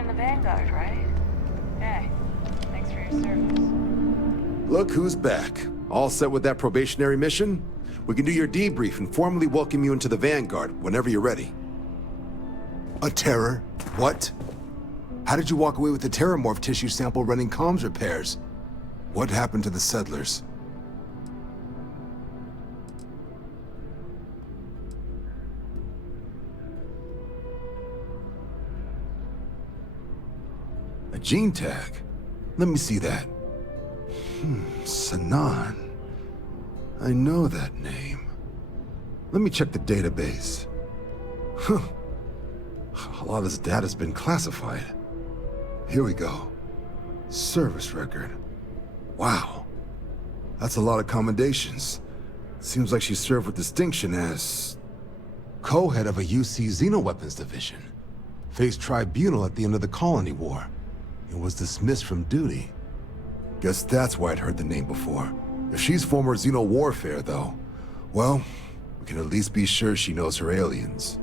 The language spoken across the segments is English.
in the Vanguard, right? Hey, thanks for your service. Look who's back. All set with that probationary mission? We can do your debrief and formally welcome you into the Vanguard whenever you're ready. A terror? What? How did you walk away with the terramorph tissue sample running comms repairs? What happened to the settlers? A gene tag? Let me see that. Sanan. I know that name. Let me check the database. Huh. A lot of this data's been classified. Here we go. Service record. Wow. That's a lot of commendations. Seems like she served with distinction as co-head of a UC Xenoweapons division. Faced tribunal at the end of the Colony War. And was dismissed from duty. Guess that's why I'd heard the name before. If she's former Xeno warfare, though, well, we can at least be sure she knows her aliens.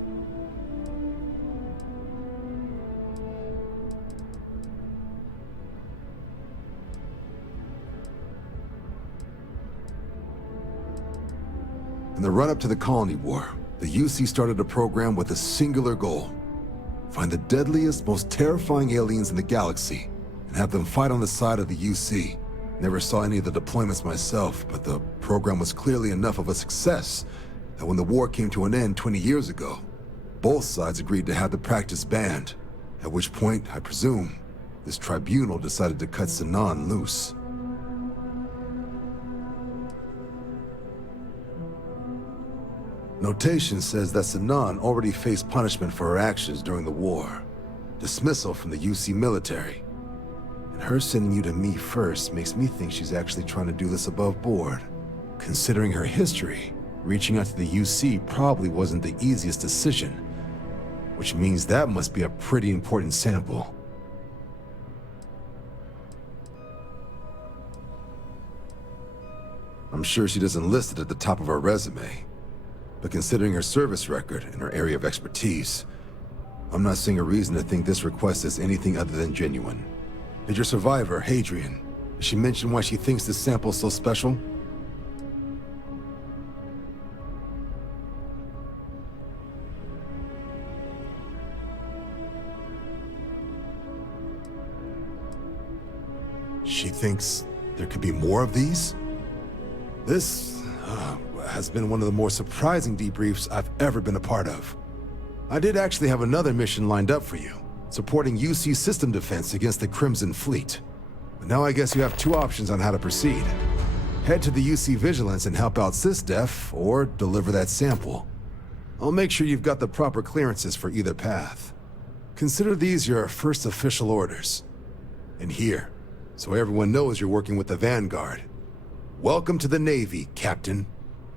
In the run-up to the Colony War, the UC started a program with a singular goal. Find the deadliest, most terrifying aliens in the galaxy, and have them fight on the side of the UC. Never saw any of the deployments myself, but the program was clearly enough of a success that when the war came to an end 20 years ago, both sides agreed to have the practice banned, at which point, I presume, this tribunal decided to cut Sanan loose. Notation says that Sanan already faced punishment for her actions during the war. Dismissal from the UC military. And her sending you to me first makes me think she's actually trying to do this above board. Considering her history, reaching out to the UC probably wasn't the easiest decision. Which means that must be a pretty important sample. I'm sure she doesn't list it at the top of her resume. But considering her service record and her area of expertise, I'm not seeing a reason to think this request is anything other than genuine. Did your survivor, Hadrian, did she mention why she thinks this sample's so special? She thinks there could be more of these? This has been one of the more surprising debriefs I've ever been a part of. I did actually have another mission lined up for you, supporting UC system defense against the Crimson Fleet. But now I guess you have two options on how to proceed. Head to the UC Vigilance and help out SysDef, or deliver that sample. I'll make sure you've got the proper clearances for either path. Consider these your first official orders. And here, so everyone knows you're working with the Vanguard. Welcome to the Navy, Captain.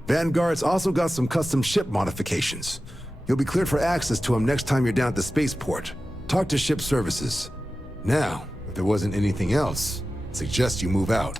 Vanguard's also got some custom ship modifications. You'll be cleared for access to them next time you're down at the spaceport. Talk to ship services. Now, if there wasn't anything else, I suggest you move out.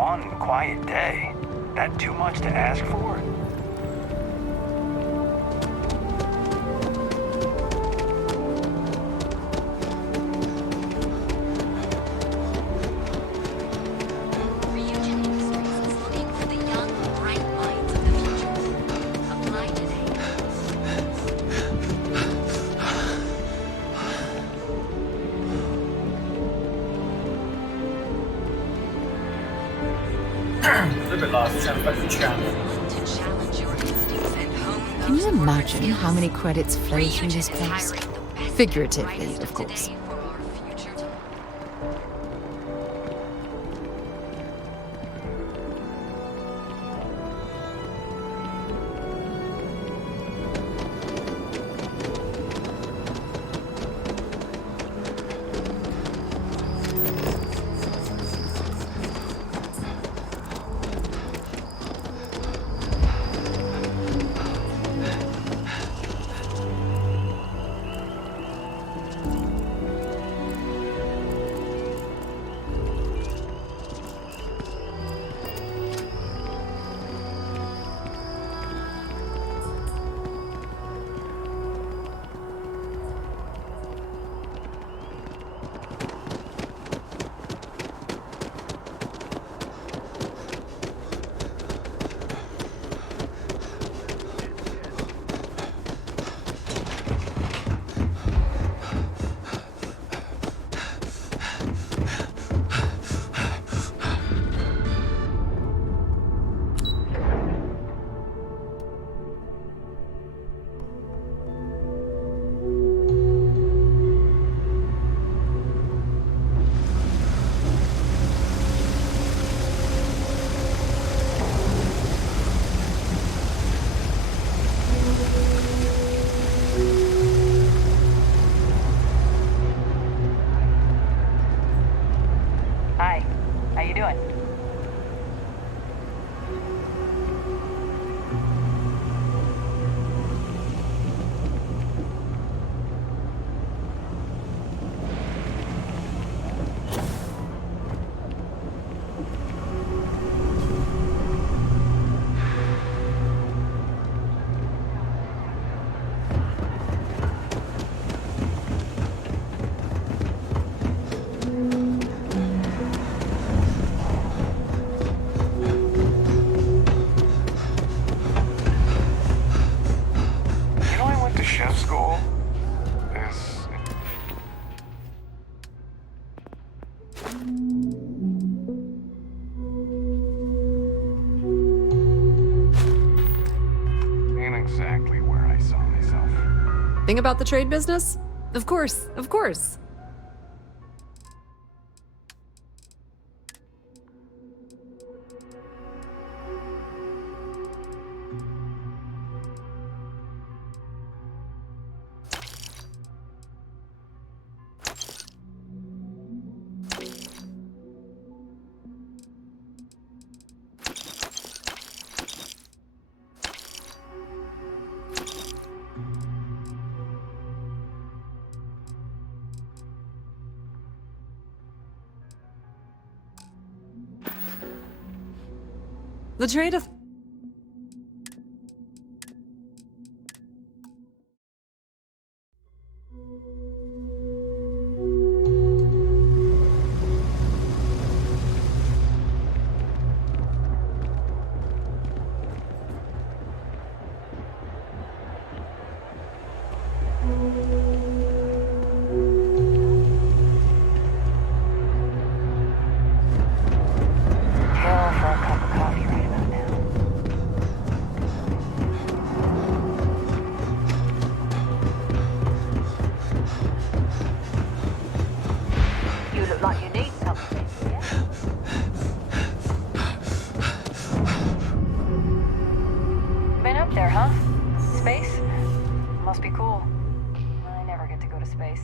one quiet day. That too much to ask for? Ryujin Industries is looking for the young, bright minds of the future. Apply today. A bit lost, trying to find the chat. To challenge your instincts and hone Can those you corporate imagine skills. how many credits flow through Ryujin this is place? hiring the best and Figuratively, brightest of course. today for our future tomorrow. Hi. How you doing? You know, I went to chef school. Is ain't exactly where I saw myself. Thing about the trade business? Of course, of course. The trade of... Kill for a cup of coffee right about now. You look like you need something, yeah? Been up there, huh? Space? Must be cool. I never get to go to space.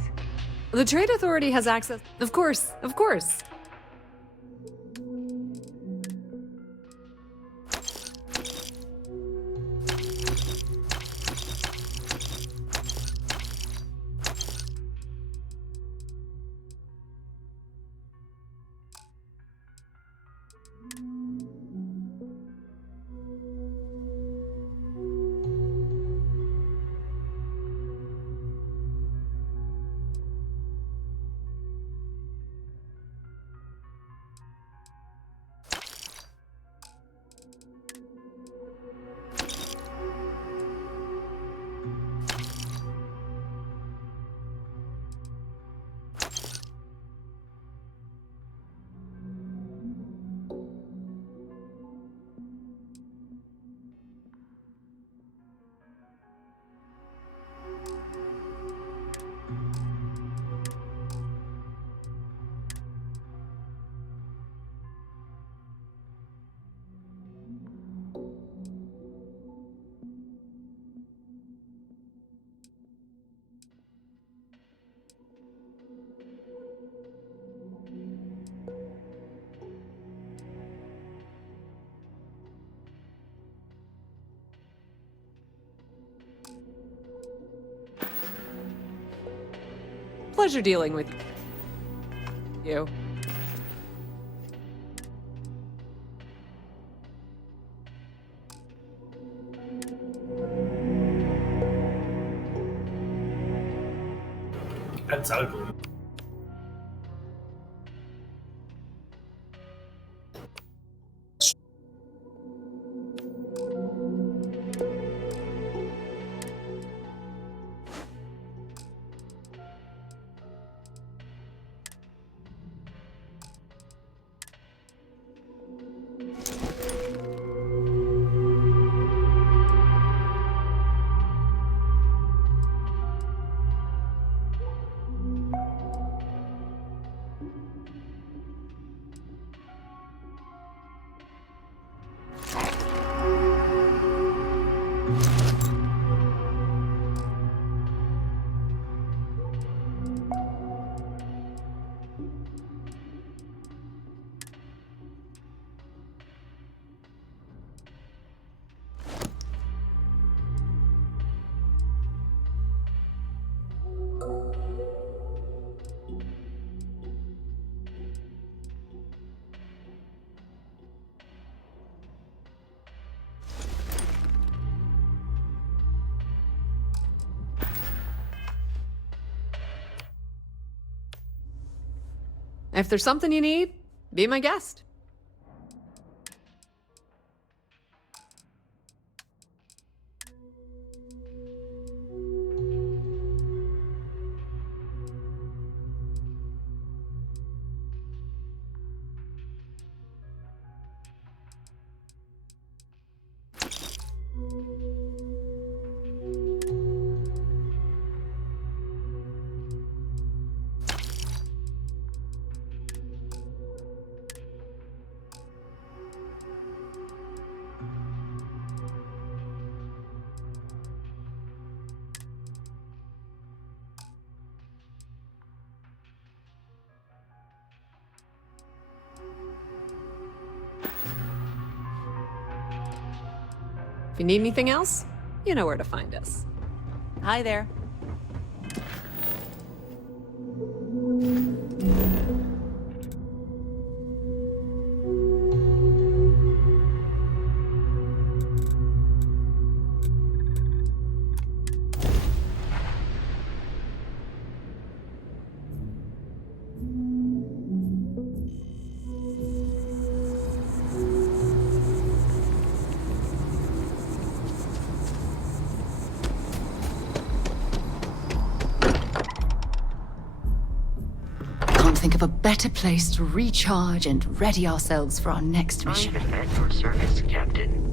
The Trade Authority has access... Of course, of course. Pleasure dealing with you. That's ugly. If there's something you need, be my guest. If you need anything else, you know where to find us. Hi there. Can't think of a better place to recharge and ready ourselves for our next mission. At your service, Captain.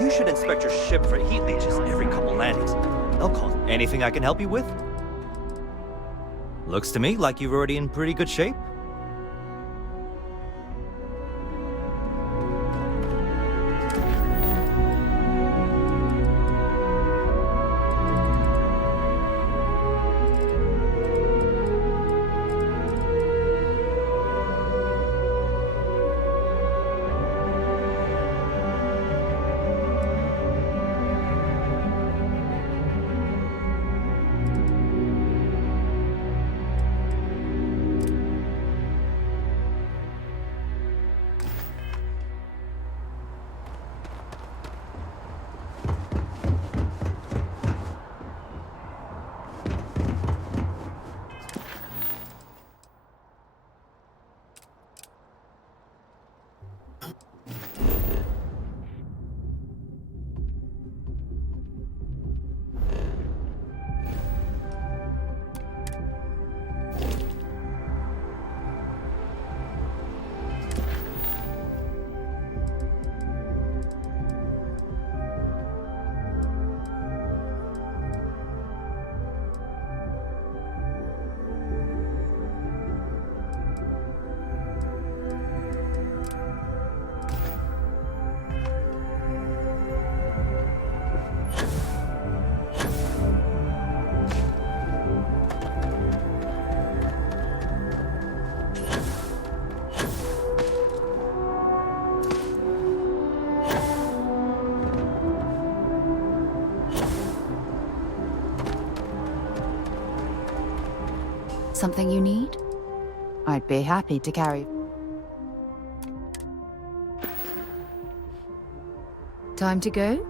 You should inspect your ship for heat leeches every couple landings. They'll cause anything I can help you with? Looks to me like you're already in pretty good shape. Something you need? I'd be happy to carry. Time to go?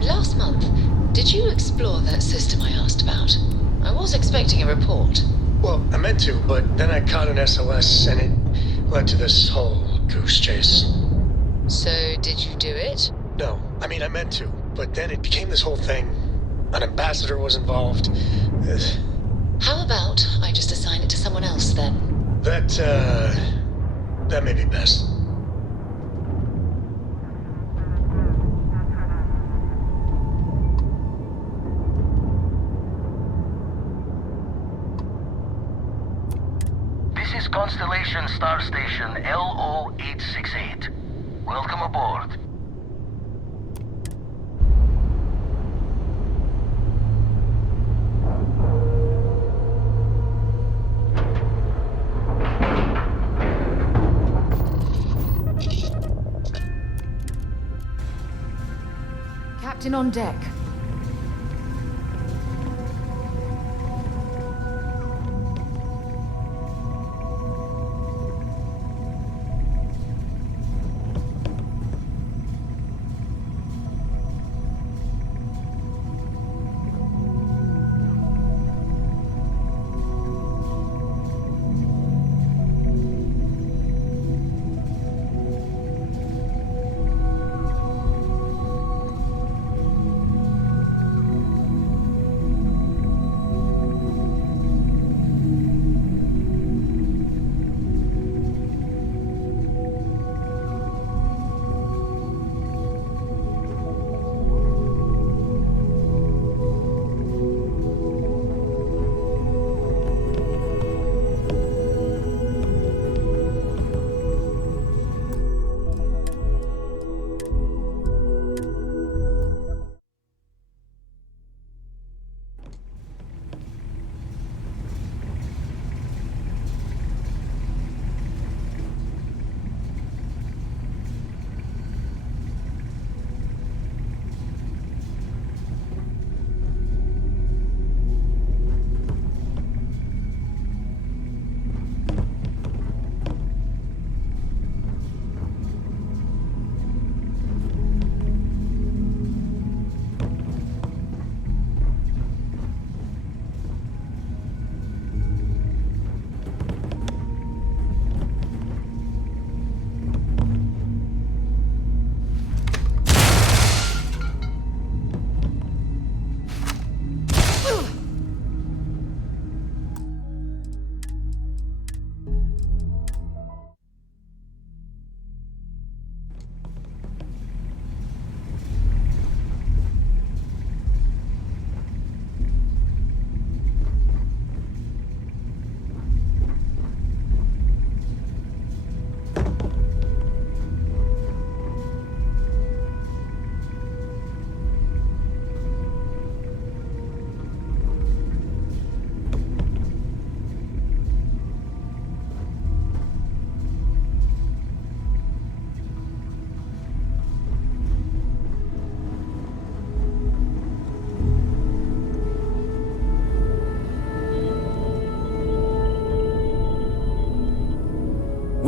Last month, did you explore that system I asked about? I was expecting a report. Well, I meant to, but then I caught an SOS and it led to this whole goose chase. So, did you do it? No, I mean, I meant to, but then it became this whole thing. An ambassador was involved. How about I just assign it to someone else then? That may be best. Constellation Star Station LO-868. Welcome aboard. Captain on deck.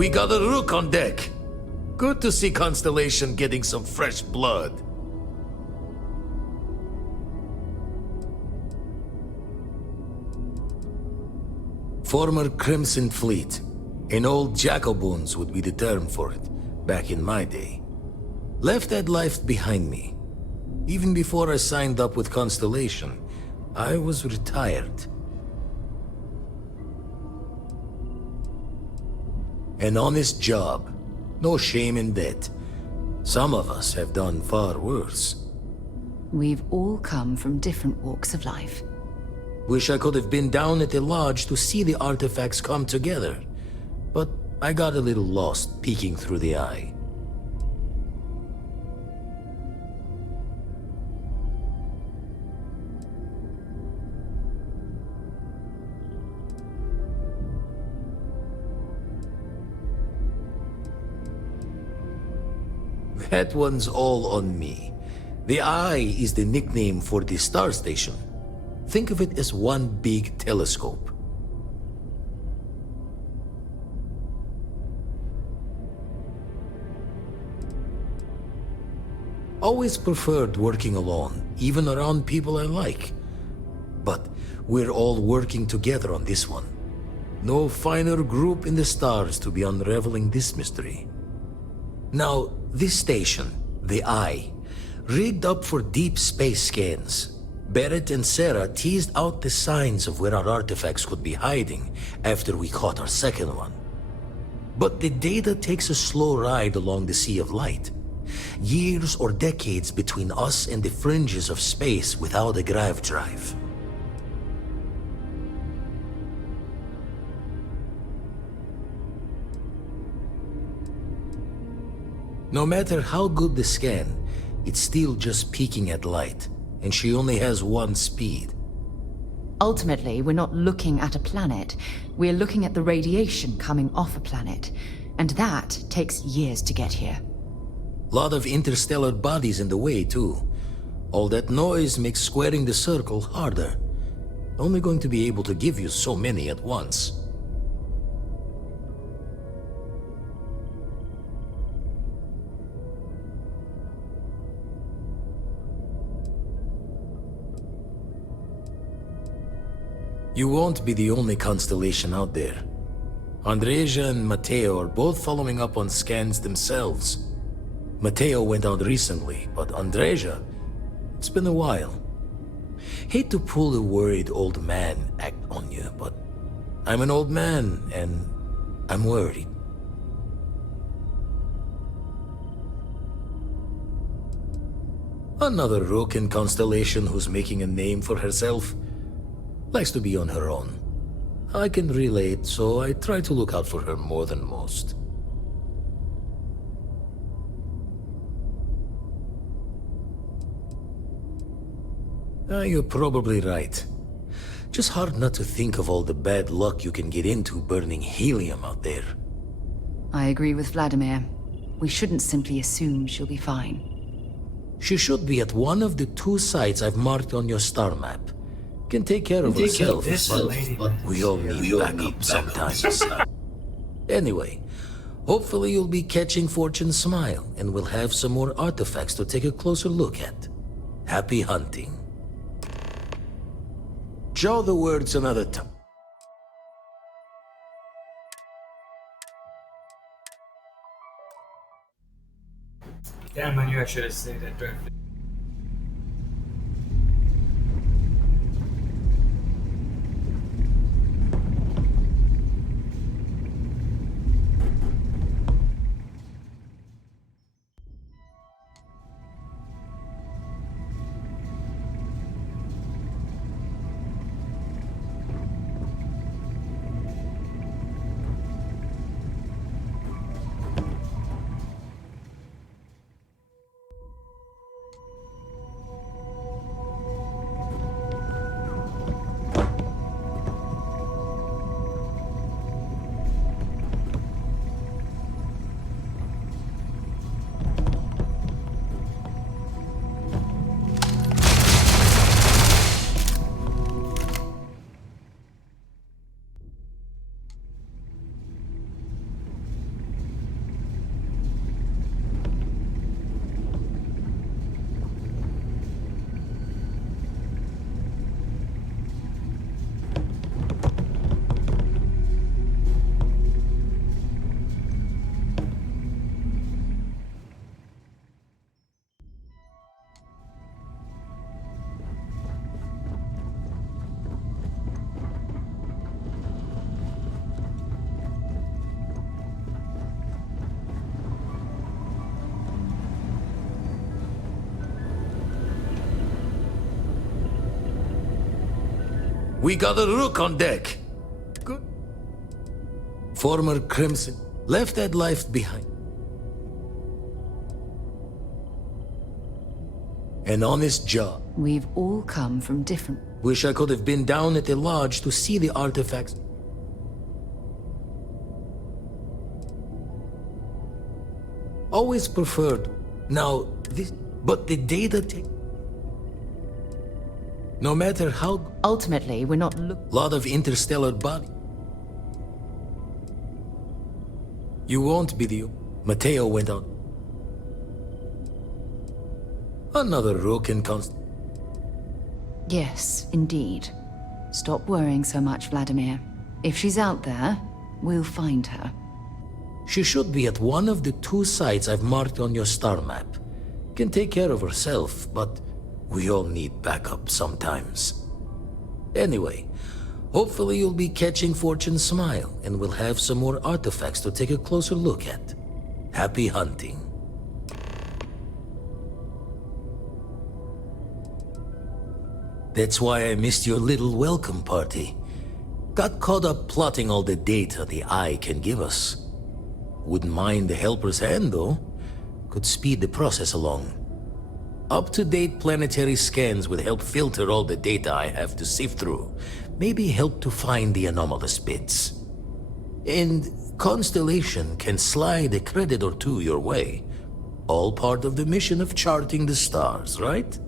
We got a rook on deck. Good to see Constellation getting some fresh blood. Former Crimson Fleet. An old Jacoboons would be the term for it, back in my day. Left that life behind me. Even before I signed up with Constellation, I was retired. An honest job. No shame in that. Some of us have done far worse. We've all come from different walks of life. Wish I could have been down at the lodge to see the artifacts come together. But I got a little lost peeking through the eye. That one's all on me. The Eye is the nickname for the star station. Think of it as one big telescope. Always preferred working alone, even around people I like. But we're all working together on this one. No finer group in the stars to be unraveling this mystery. Now, this station, the Eye, rigged up for deep space scans. Barrett and Sarah teased out the signs of where our artifacts could be hiding after we caught our second one. But the data takes a slow ride along the Sea of Light. Years or decades between us and the fringes of space without a grav drive. No matter how good the scan, it's still just peeking at light, and she only has one speed. Ultimately, we're not looking at a planet. We're looking at the radiation coming off a planet. And that takes years to get here. Lot of interstellar bodies in the way, too. All that noise makes squaring the circle harder. Only going to be able to give you so many at once. You won't be the only constellation out there. Andreja and Matteo are both following up on scans themselves. Matteo went out recently, but Andreja, it's been a while. Hate to pull the worried old man act on you, but I'm an old man and I'm worried. Another rook in Constellation who's making a name for herself. Likes to be on her own. I can relate, so I try to look out for her more than most. You're probably right. Just hard not to think of all the bad luck you can get into burning helium out there. I agree with Vladimir. We shouldn't simply assume she'll be fine. She should be at one of the 2 sites I've marked on your star map. Can take care of herself, but we all need backup sometimes. Anyway, hopefully you'll be catching Fortune's smile, and we'll have some more artifacts to take a closer look at. Happy hunting. Jaw the words another time. Damn, I knew I should have said that directly. We got a rook on deck. Good. Former Crimson. Left that life behind. An honest job. We've all come from different... Wish I could have been down at the lodge to see the artifacts. Always preferred. Now, this... But the data... No matter how... Ultimately, we're not Lot of interstellar body. You won't be the... Mateo went out. Another rook in const... Yes, indeed. Stop worrying so much, Vladimir. If she's out there, we'll find her. She should be at one of the 2 sites I've marked on your star map. Can take care of herself, but we all need backup sometimes. Anyway, hopefully you'll be catching Fortune's smile, and we'll have some more artifacts to take a closer look at. Happy hunting. That's why I missed your little welcome party. Got caught up plotting all the data the Eye can give us. Wouldn't mind a helper's hand, though. Could speed the process along. Up-to-date planetary scans would help filter all the data I have to sift through. Maybe help to find the anomalous bits. And Constellation can slide a credit or 2 your way. All part of the mission of charting the stars, right?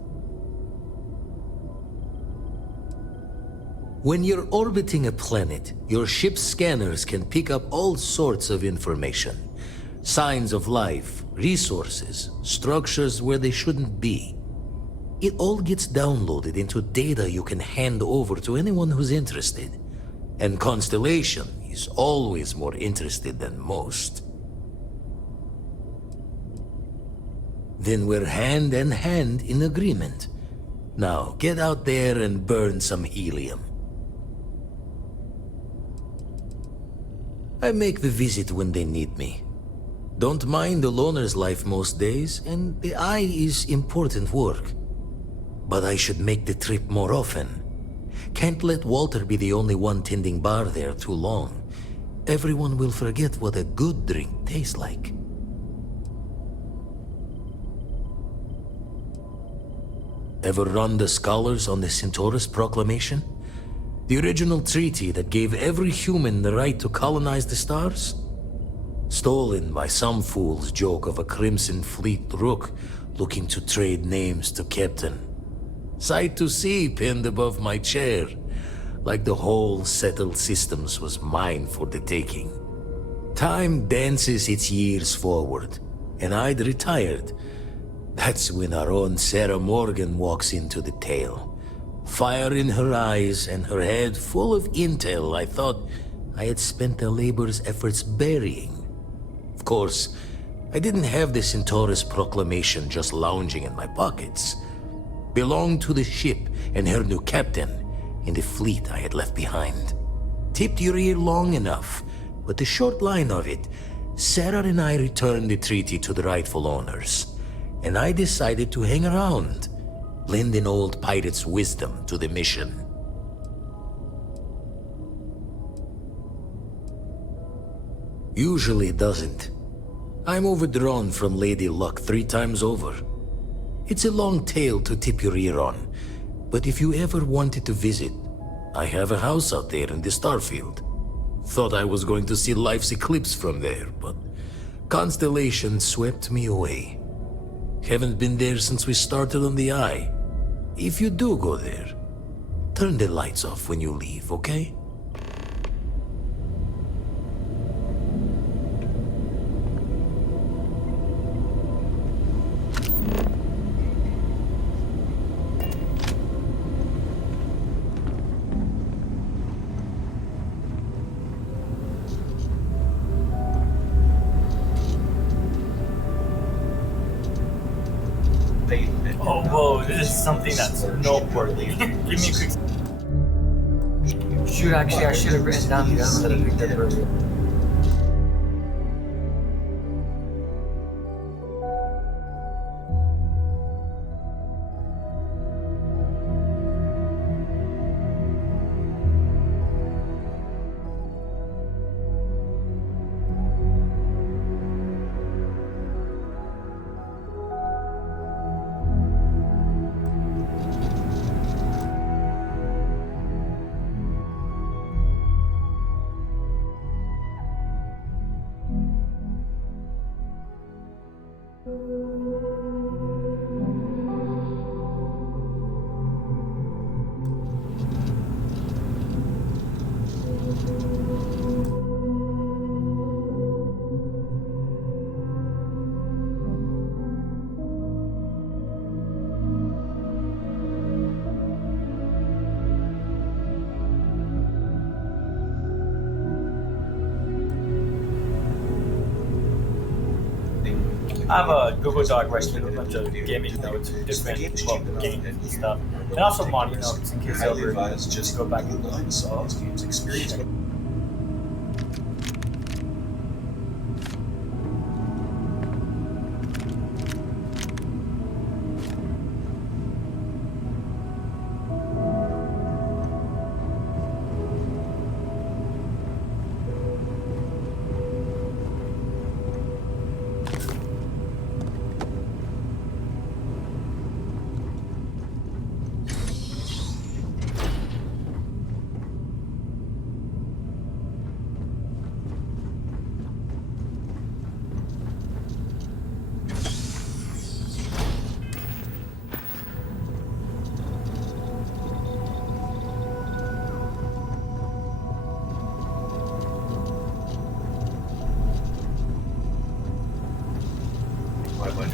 When you're orbiting a planet, your ship's scanners can pick up all sorts of information. Signs of life, resources, structures where they shouldn't be. It all gets downloaded into data you can hand over to anyone who's interested. And Constellation is always more interested than most. Then we're hand in hand in agreement. Now, get out there and burn some helium. I make the visit when they need me. Don't mind the loner's life most days, and the Eye is important work. But I should make the trip more often. Can't let Walter be the only one tending bar there too long. Everyone will forget what a good drink tastes like. Ever run the scholars on the Centaurus Proclamation? The original treaty that gave every human the right to colonize the stars? Stolen by some fool's joke of a Crimson Fleet rook looking to trade names to Captain. Sight to see pinned above my chair, like the whole settled systems was mine for the taking. Time dances its years forward, and I'd retired. That's when our own Sarah Morgan walks into the tale. Fire in her eyes and her head full of intel I thought I had spent a labor's efforts burying. Of course, I didn't have the Centaurus Proclamation just lounging in my pockets. Belonged to the ship and her new captain in the fleet I had left behind. Tipped your ear long enough, but the short line of it, Sarah and I returned the treaty to the rightful owners, and I decided to hang around, lend an old pirate's wisdom to the mission. Usually it doesn't. I'm overdrawn from Lady Luck 3 times over. It's a long tale to tip your ear on, but if you ever wanted to visit, I have a house out there in the Starfield. Thought I was going to see life's eclipse from there, but Constellation swept me away. Haven't been there since we started on the Eye. If you do go there, turn the lights off when you leave, okay? Oh, whoa, this is something that's noteworthy. Give me a quick... Shoot, actually, I should have written down the other that I picked up earlier. I have a Google Doc right here with a bunch of gaming notes, different games and stuff, and also money notes in case I ever just go back and look at those games experience.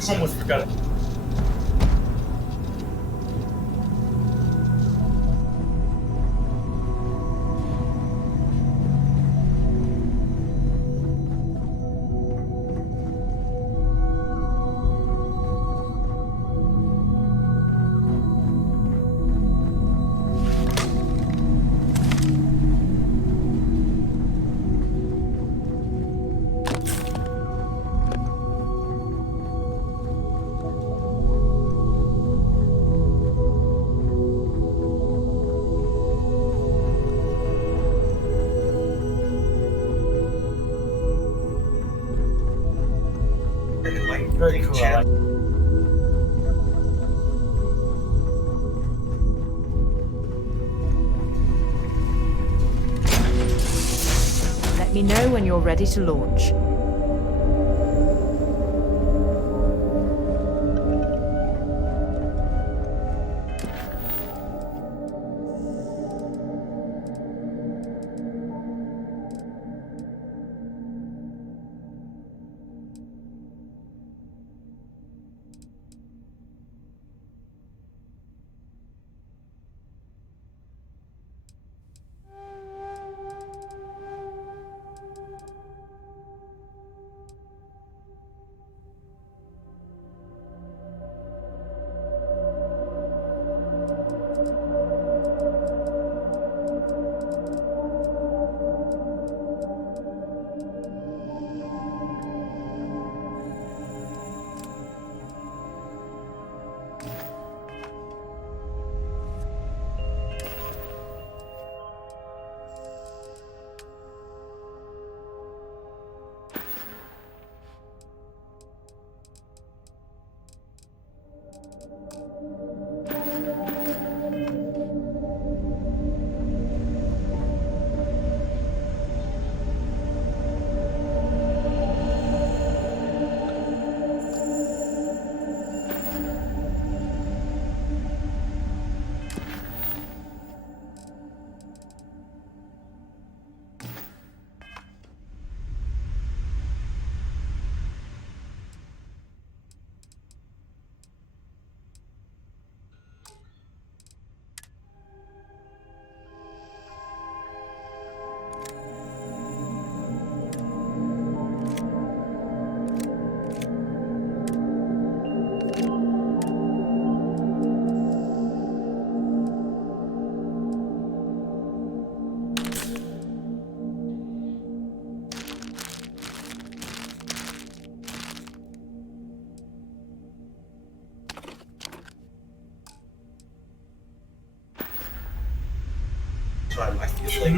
Almost forgot it. Very cool. I like it. Let me know when you're ready to launch.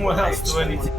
What else do I need to...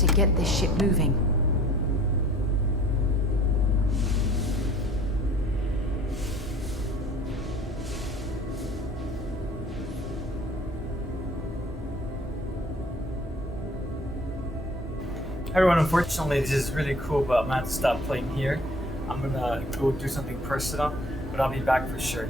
to get this ship moving. Everyone, unfortunately, this is really cool, but I'm gonna have to stop playing here. I'm gonna go do something personal, but I'll be back for sure.